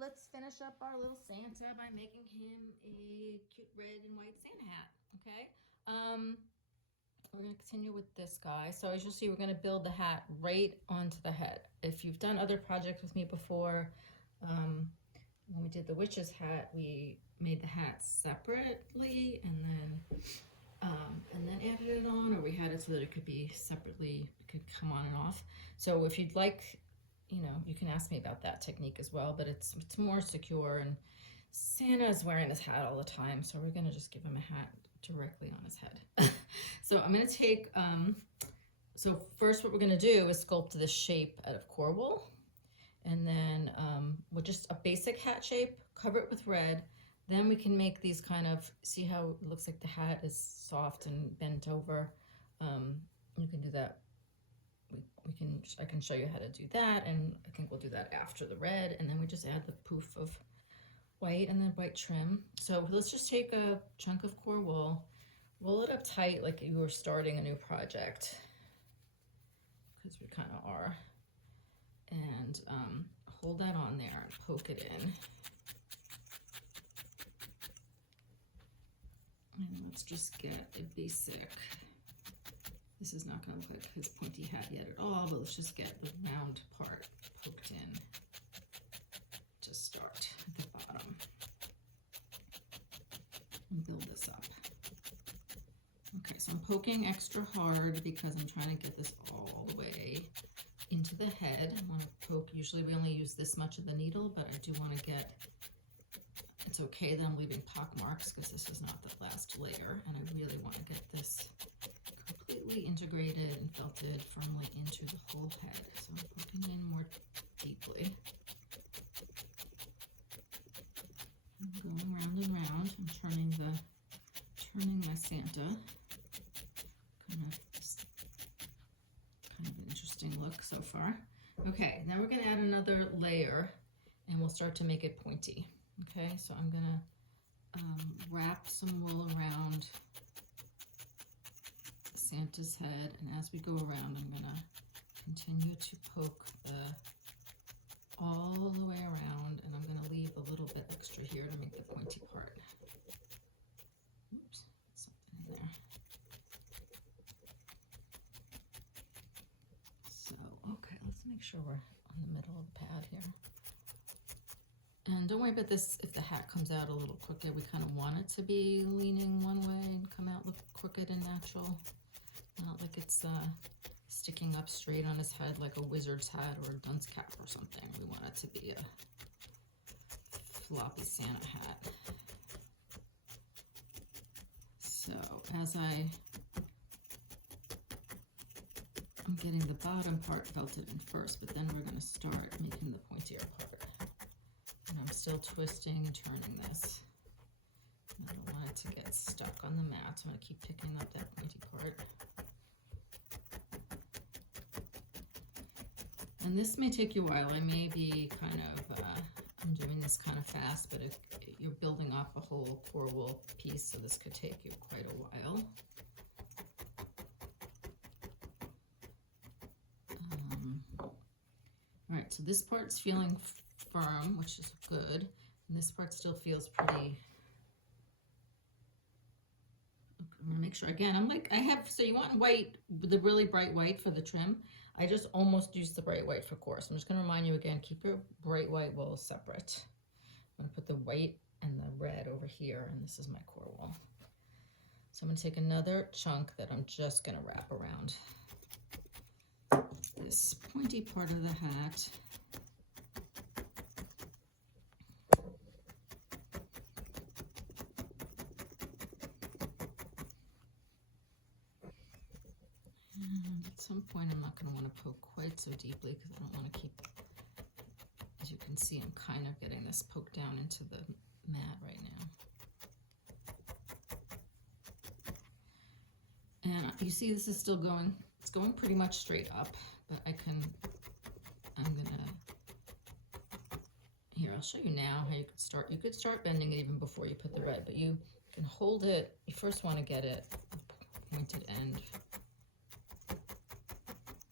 let's finish up our little Santa by making him a cute red and white Santa hat, okay? We're gonna continue with this guy. So as you'll see, we're gonna build the hat right onto the head. If you've done other projects with me before, when we did the witch's hat, we made the hat separately and then added it on, or we had it so that it could be separately, it could come on and off. So if you'd like, you know, you can ask me about that technique as well, but it's more secure, and Santa is wearing his hat all the time, so we're gonna just give him a hat directly on his head. So I'm gonna take, so first what we're gonna do is sculpt this shape out of core wool, and then with just a basic hat shape, cover it with red. Then we can make these kind of, see how it looks like the hat is soft and bent over. You can do that. I can show you how to do that, and I think we'll do that after the red, and then we just add the poof of white and then white trim. So let's just take a chunk of core wool, roll it up tight like you were starting a new project, because we kind of are, and hold that on there and poke it in. And let's just get a basic, this is not going to look like his pointy hat yet at all, but let's just get the round part poked in to start at the bottom and build this up. Okay, so I'm poking extra hard because I'm trying to get this all the way into the head. I want to poke, usually we only use this much of the needle, but I do want to get, it's okay that I'm leaving pock marks because this is not the last layer, and I really want to get this completely integrated and felted firmly into the whole head. So I'm poking in more deeply. I'm going round and round. I'm turning my Santa. Kind of an interesting look so far. Okay, now we're going to add another layer, and we'll start to make it pointy. Okay, so I'm going to wrap some wool around Santa's head, and as we go around, I'm going to continue to poke all the way around, and I'm going to leave a little bit extra here to make the pointy part. Oops, something in there. So, okay, let's make sure we're on the middle of the pad here. And don't worry about this if the hat comes out a little crooked. We kind of want it to be leaning one way and come out look crooked and natural. Not like it's sticking up straight on his head like a wizard's hat or a dunce cap or something. We want it to be a floppy Santa hat. So as I'm getting the bottom part felted in first, but then we're going to start making the pointier part. And I'm still twisting and turning this. I don't want it to get stuck on the mat, so I'm going to keep picking up that pointy part. And this may take you a while. I may be kind of, I'm doing this kind of fast, but you're building up a whole core wool piece, so this could take you quite a while. All right, so this part's feeling firm, which is good. And this part still feels pretty, I'm gonna make sure, again, I'm like, I have, so you want white, the really bright white for the trim. I just almost used the bright white for core. So I'm just gonna remind you again, keep your bright white wool separate. I'm gonna put the white and the red over here, and this is my core wool. So I'm gonna take another chunk that I'm just gonna wrap around this pointy part of the hat. And at some point I'm not going to want to poke quite so deeply because I don't want to keep, as you can see, I'm kind of getting this poked down into the mat right now. And you see this is still going, it's going pretty much straight up, but I'm gonna, here, I'll show you now how you could start bending it even before you put the red, but you can hold it, you first want to get it the pointed end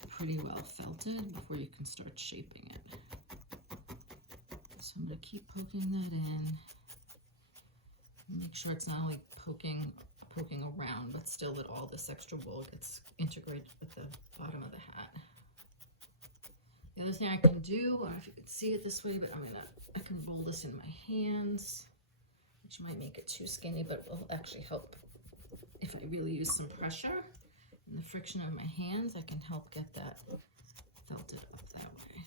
pretty well felted before you can start shaping it. So I'm going to keep poking that in. Make sure it's not only poking around, but still that all this extra wool gets integrated with the bottom of the hat. The other thing I can do, I don't know if you can see it this way, but I can roll this in my hands, which might make it too skinny, but will actually help if I really use some pressure. And the friction of my hands, I can help get that felted up that way.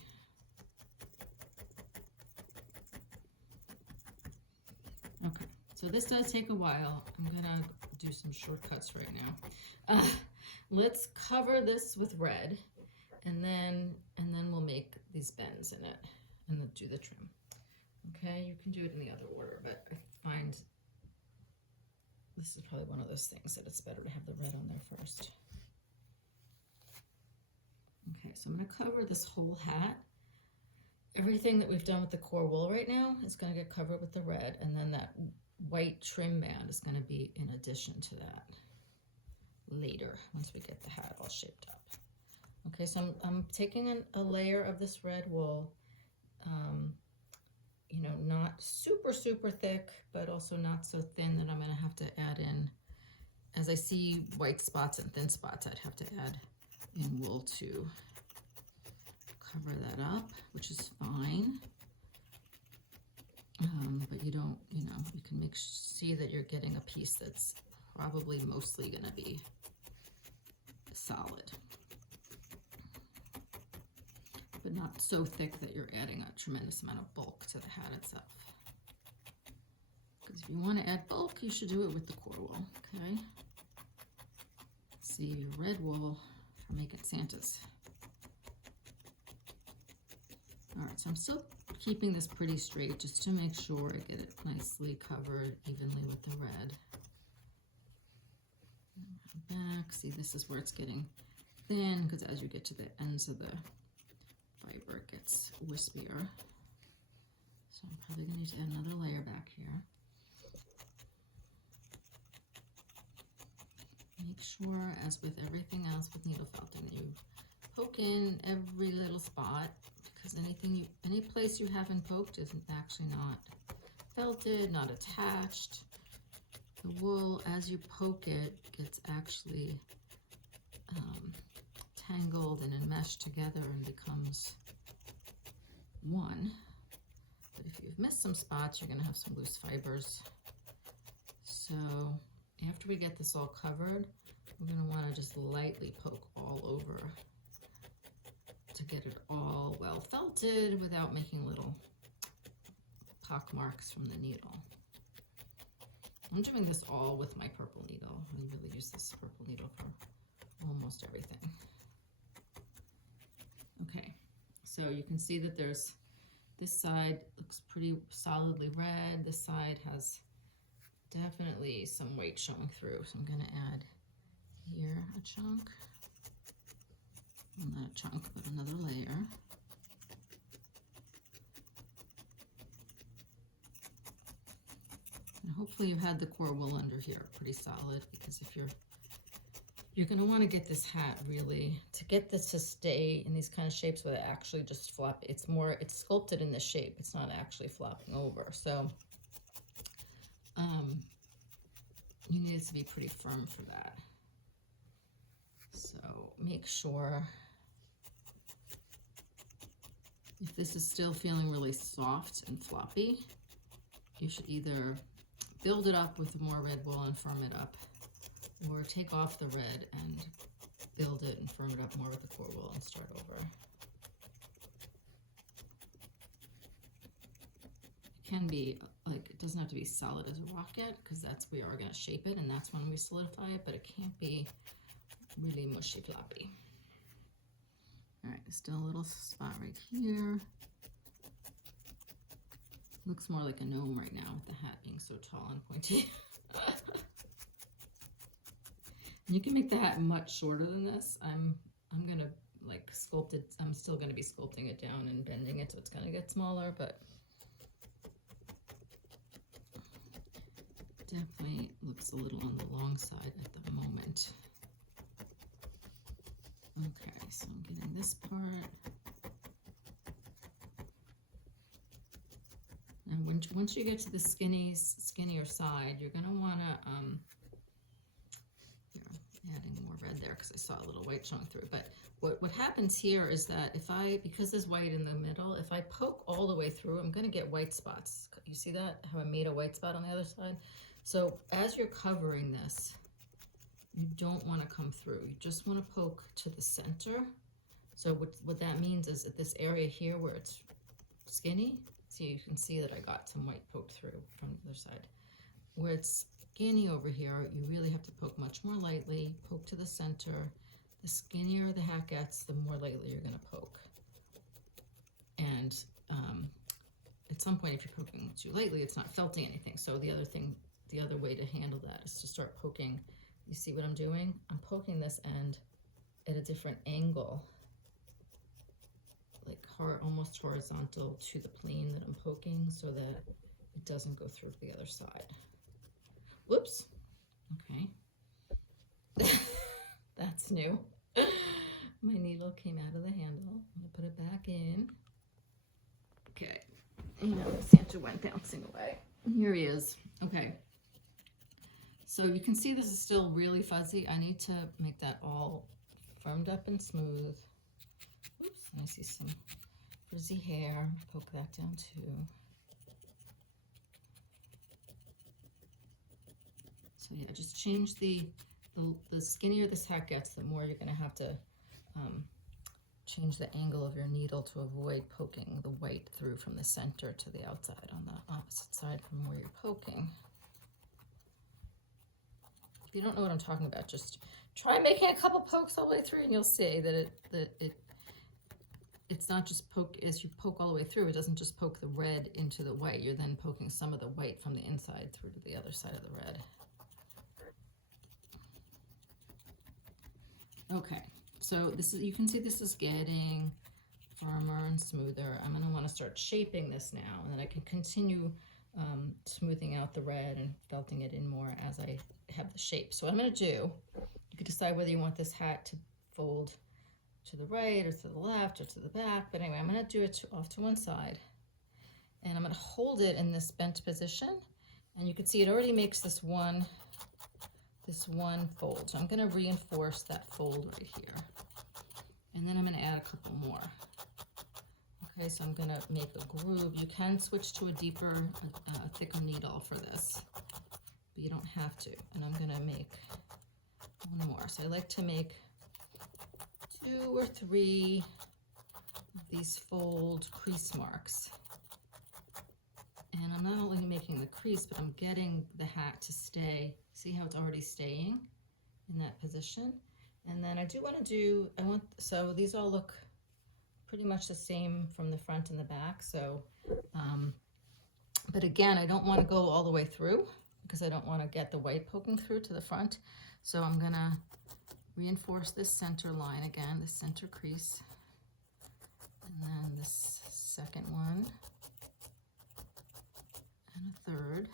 Okay, so this does take a while. I'm gonna do some shortcuts right now. Let's cover this with red, and then we'll make these bends in it and then do the trim. Okay, you can do it in the other order, but I find this is probably one of those things that it's better to have the red on there first. Okay, so I'm going to cover this whole hat. Everything that we've done with the core wool right now is going to get covered with the red, and then that white trim band is going to be in addition to that later once we get the hat all shaped up. Okay, so I'm taking a layer of this red wool, you know, not super thick, but also not so thin that I'm going to have to add in, as I see white spots and thin spots, I'd have to add in wool to cover that up, which is fine. But you don't, you know, you can see that you're getting a piece that's probably mostly going to be solid, but not so thick that you're adding a tremendous amount of bulk to the hat itself. Because if you want to add bulk, you should do it with the core wool, okay? Save your red wool for making Santas. All right, so I'm still keeping this pretty straight just to make sure I get it nicely covered evenly with the red. Back, see, this is where it's getting thin, because as you get to the ends of the fiber, it gets wispier. So I'm probably going to need to add another layer back here. Make sure, as with everything else with needle felting, that you poke in every little spot, because any place you haven't poked is actually not felted, not attached. The wool, as you poke it, gets actually tangled and enmeshed together and becomes one. But if you've missed some spots, you're going to have some loose fibers. So after we get this all covered, we're going to want to just lightly poke all over to get it all well felted without making little pock marks from the needle. I'm doing this all with my purple needle. I really use this purple needle for almost everything. Okay, so you can see that there's, this side looks pretty solidly red. This side has definitely some white showing through. So I'm going to add here a chunk. Well, not a chunk, but another layer. And hopefully you had the core wool under here pretty solid, because if you're going to want to get this hat really, to get this to stay in these kind of shapes where it actually just flop, it's sculpted in this shape, it's not actually flopping over. So you need it to be pretty firm for that. So make sure, if this is still feeling really soft and floppy, you should either build it up with more red wool and firm it up, or take off the red and build it and firm it up more with the core wool and start over. It can be, like, it doesn't have to be solid as a rock yet, because we are going to shape it, and that's when we solidify it, but it can't be really mushy floppy. All right, still a little spot right here. Looks more like a gnome right now with the hat being so tall and pointy. You can make the hat much shorter than this. I'm gonna like sculpt it. I'm still gonna be sculpting it down and bending it so it's gonna get smaller, but definitely looks a little on the long side at the moment. Okay, so I'm getting this part. And once you get to the skinnier side, you're going to want to, adding more red there because I saw a little white showing through. But what happens here is that because there's white in the middle, if I poke all the way through, I'm going to get white spots. You see that? How I made a white spot on the other side? So as you're covering this, you don't want to come through. You just want to poke to the center. So what that means is that this area here where it's skinny, so you can see that I got some white poked through from the other side. Where it's skinny over here, you really have to poke much more lightly, poke to the center. The skinnier the hat gets, the more lightly you're going to poke. And at some point, if you're poking too lightly, it's not felting anything. So the other way to handle that is to start poking. You see what I'm doing? I'm poking this end at a different angle, like almost horizontal to the plane that I'm poking, so that it doesn't go through the other side. Whoops. Okay. That's new. My needle came out of the handle. I'm gonna put it back in. Okay. And Santa went bouncing away. Here he is. Okay. So you can see this is still really fuzzy. I need to make that all firmed up and smooth. Oops, and I see some frizzy hair. Poke that down too. So yeah, just change the skinnier this hat gets, the more you're gonna have to change the angle of your needle to avoid poking the white through from the center to the outside on the opposite side from where you're poking. If you don't know what I'm talking about, just try making a couple pokes all the way through and you'll see that it's not just poke, as you poke all the way through, it doesn't just poke the red into the white, you're then poking some of the white from the inside through to the other side of the red. Okay, so you can see this is getting firmer and smoother. I'm going to want to start shaping this now, and then I can continue smoothing out the red and felting it in more as I have the shape. So what I'm going to do, you can decide whether you want this hat to fold to the right or to the left or to the back, but anyway, I'm going to do it off to one side, and I'm going to hold it in this bent position, and you can see it already makes this one fold. So I'm going to reinforce that fold right here. And then I'm going to add a couple more. Okay, so I'm going to make a groove. You can switch to a deeper, thicker needle for this, but you don't have to. And I'm going to make one more. So I like to make 2 or 3 of these fold crease marks. And I'm not only making the crease, but I'm getting the hat to stay. See how it's already staying in that position? And then I do want to so these all look pretty much the same from the front and the back. So, but again, I don't want to go all the way through because I don't want to get the white poking through to the front. So I'm going to reinforce this center line again, the center crease. And then this second one. And a third.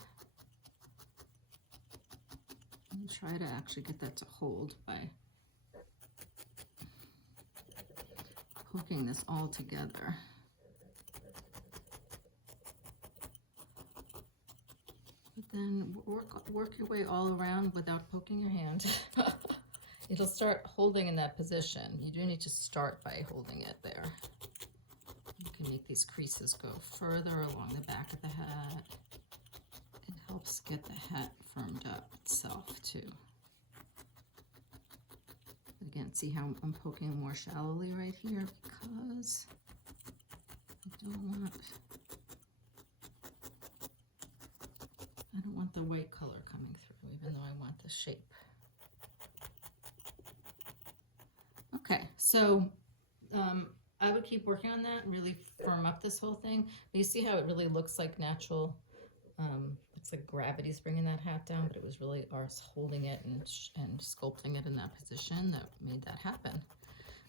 And try to actually get that to hold by poking this all together. But then work your way all around without poking your hand. It'll start holding in that position. You do need to start by holding it there. You can make these creases go further along the back of the hat. It helps get the hat firmed up itself too. Again, see how I'm poking more shallowly right here because I don't want the white color coming through, even though I want the shape. Okay, so I would keep working on that and really firm up this whole thing. But you see how it really looks like natural. It's like gravity's bringing that hat down, but it was really ours holding it and sculpting it in that position that made that happen.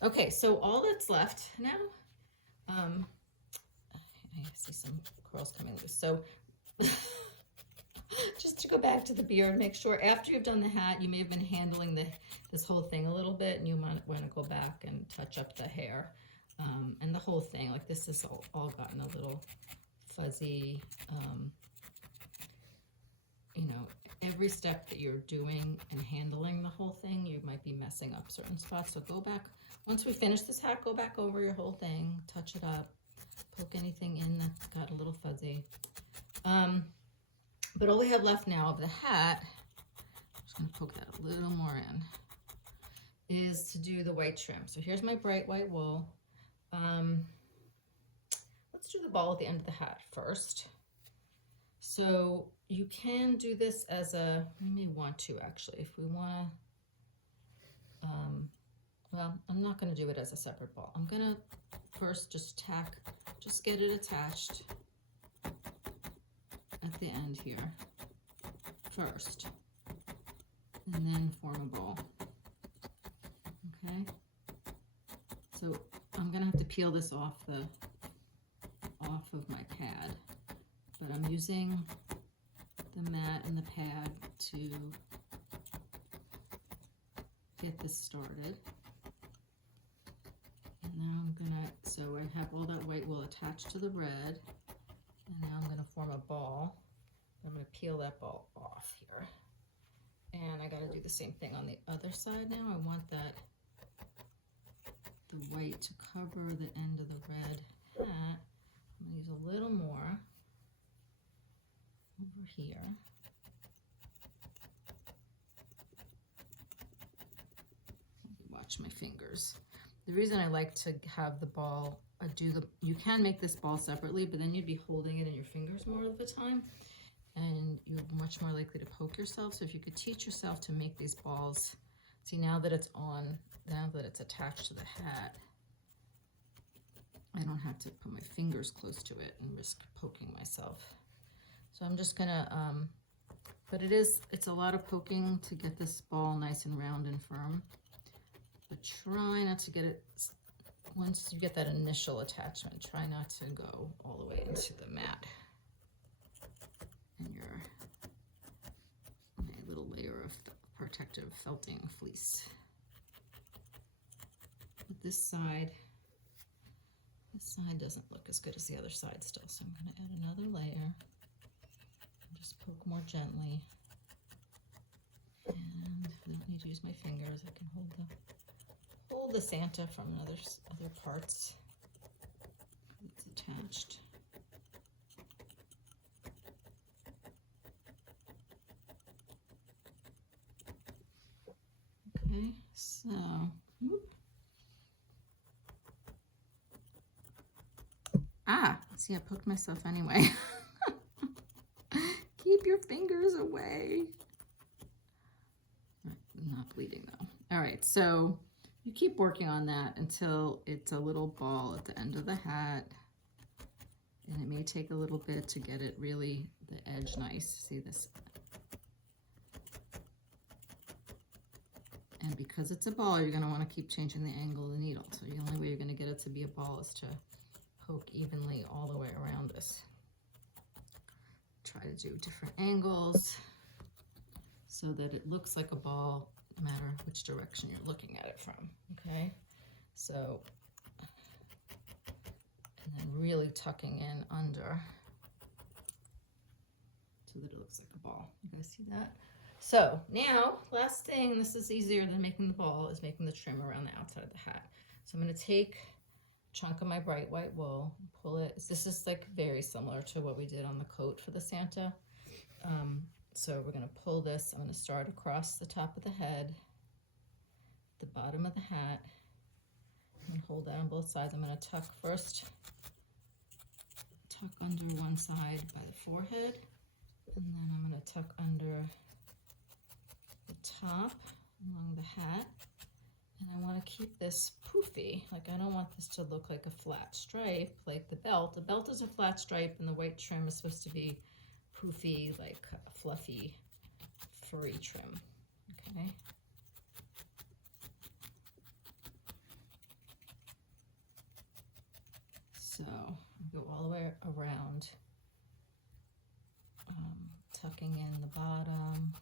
Okay, so all that's left now, I see some curls coming loose. So just to go back to the beard, make sure after you've done the hat, you may have been handling this whole thing a little bit, and you might want to go back and touch up the hair and the whole thing. Like this has all gotten a little fuzzy. You know, every step that you're doing and handling the whole thing, you might be messing up certain spots. So go back, once we finish this hat, go back over your whole thing, touch it up, poke anything in that's got a little fuzzy. But all we have left now of the hat, I'm just gonna poke that a little more in, is to do the white trim. So here's my bright white wool. Let's do the ball at the end of the hat first. So you can do this as a, we may want to actually, if we want to, well, I'm not going to do it as a separate ball. I'm going to first just get it attached at the end here first, and then form a ball. Okay, so I'm going to have to peel this off of my pad, but I'm using the mat and the pad to get this started. And now I'm gonna, so I have all that white wool attached to the red, and now I'm gonna form a ball. I'm gonna peel that ball off here. And I gotta do the same thing on the other side now. I want the white to cover the end of the red hat. I'm gonna use a little more over here. Watch my fingers. The reason I like to have the ball, you can make this ball separately, but then you'd be holding it in your fingers more of the time, and you're much more likely to poke yourself. So if you could teach yourself to make these balls, see now that it's attached to the hat, I don't have to put my fingers close to it and risk poking myself. So I'm just gonna, but it's a lot of poking to get this ball nice and round and firm. But try not to get it, once you get that initial attachment, try not to go all the way into the mat and my little layer of protective felting fleece. But this side doesn't look as good as the other side still, so I'm going to add another layer and just poke more gently. And I don't need to use my fingers. I can hold the Santa from other parts. It's attached. Okay, so whoop. See, I poked myself anyway. Keep your fingers away. Not bleeding though. All right, so you keep working on that until it's a little ball at the end of the hat. And it may take a little bit to get it really, the edge nice. See this? And because it's a ball, you're gonna wanna keep changing the angle of the needle. So the only way you're gonna get it to be a ball is to poke evenly all the way around this. Try to do different angles so that it looks like a ball no matter which direction you're looking at it from, okay? So, and then really tucking in under so that it looks like a ball. You guys see that? So now, last thing, this is easier than making the ball, is making the trim around the outside of the hat. So I'm gonna take chunk of my bright white wool, pull it. This is like very similar to what we did on the coat for the Santa. So we're gonna pull this. I'm gonna start across the top of the head, the bottom of the hat, and hold that on both sides. I'm gonna tuck under one side by the forehead, and then I'm gonna tuck under the top along the hat. And I want to keep this poofy, like I don't want this to look like a flat stripe like the belt. The belt is a flat stripe and the white trim is supposed to be poofy, like a fluffy, furry trim, okay? So go all the way around, tucking in the bottom,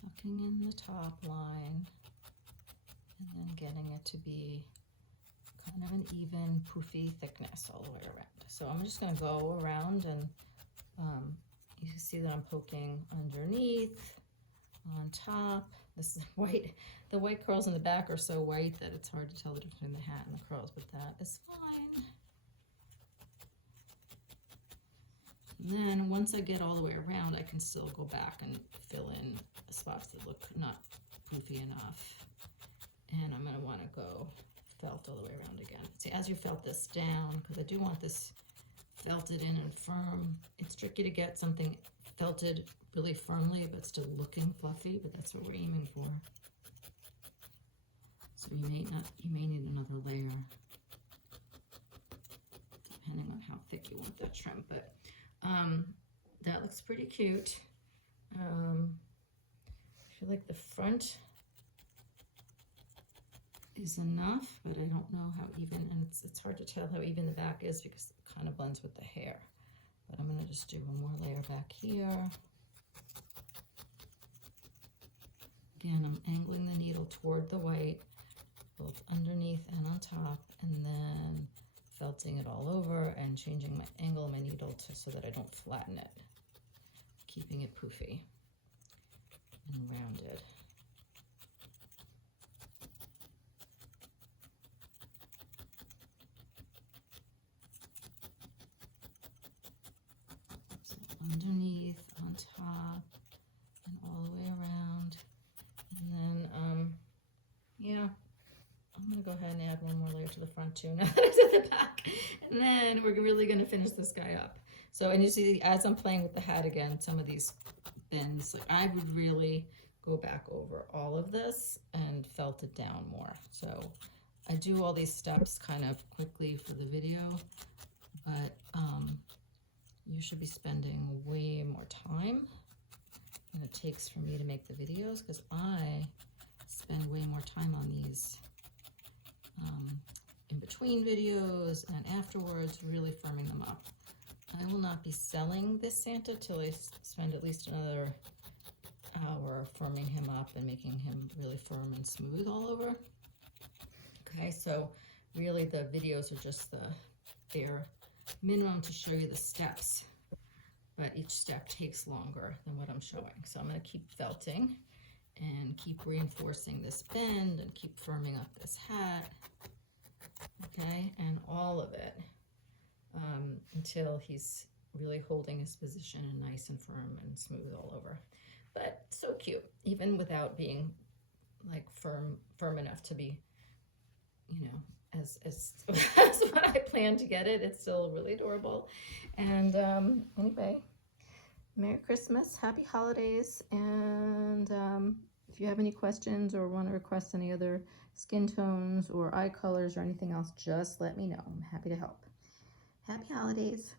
tucking in the top line, and then getting it to be kind of an even, poofy thickness all the way around. So I'm just going to go around and you can see that I'm poking underneath, on top. This is white. The white curls in the back are so white that it's hard to tell the difference between the hat and the curls, but that is fine. And then once I get all the way around, I can still go back and fill in the spots that look not poofy enough. And I'm going to want to go felt all the way around again. See, as you felt this down, because I do want this felted in and firm. It's tricky to get something felted really firmly but still looking fluffy, but that's what we're aiming for. So you may need another layer depending on how thick you want that trim, but that looks pretty cute. I feel like the front is enough, but I don't know how even, and it's hard to tell how even the back is because it kind of blends with the hair. But I'm going to just do one more layer back here. Again, I'm angling the needle toward the white, both underneath and on top, and then felting it all over and changing my angle of my needle so that I don't flatten it, keeping it poofy and rounded. So underneath, on top, and all the way around. And then, yeah, I'm going to go ahead and add one more layer to the front too now that it's at the back. And then we're really going to finish this guy up. So, and you see, as I'm playing with the hat again, some of these bends, like I would really go back over all of this and felt it down more. So I do all these steps kind of quickly for the video, but you should be spending way more time than it takes for me to make the videos, because I spend way more time on these in between videos and afterwards, really firming them up. I will not be selling this Santa till I spend at least another hour firming him up and making him really firm and smooth all over. Okay, so really the videos are just the bare minimum to show you the steps, but each step takes longer than what I'm showing. So I'm going to keep felting and keep reinforcing this bend and keep firming up this hat, okay, and all of it until he's really holding his position and nice and firm and smooth all over. But so cute, even without being like firm enough to be, you know, as what I planned to get it. It's still really adorable. And anyway, Merry Christmas, Happy Holidays, and if you have any questions or want to request any other skin tones or eye colors or anything else, just let me know. I'm happy to help. Happy Holidays.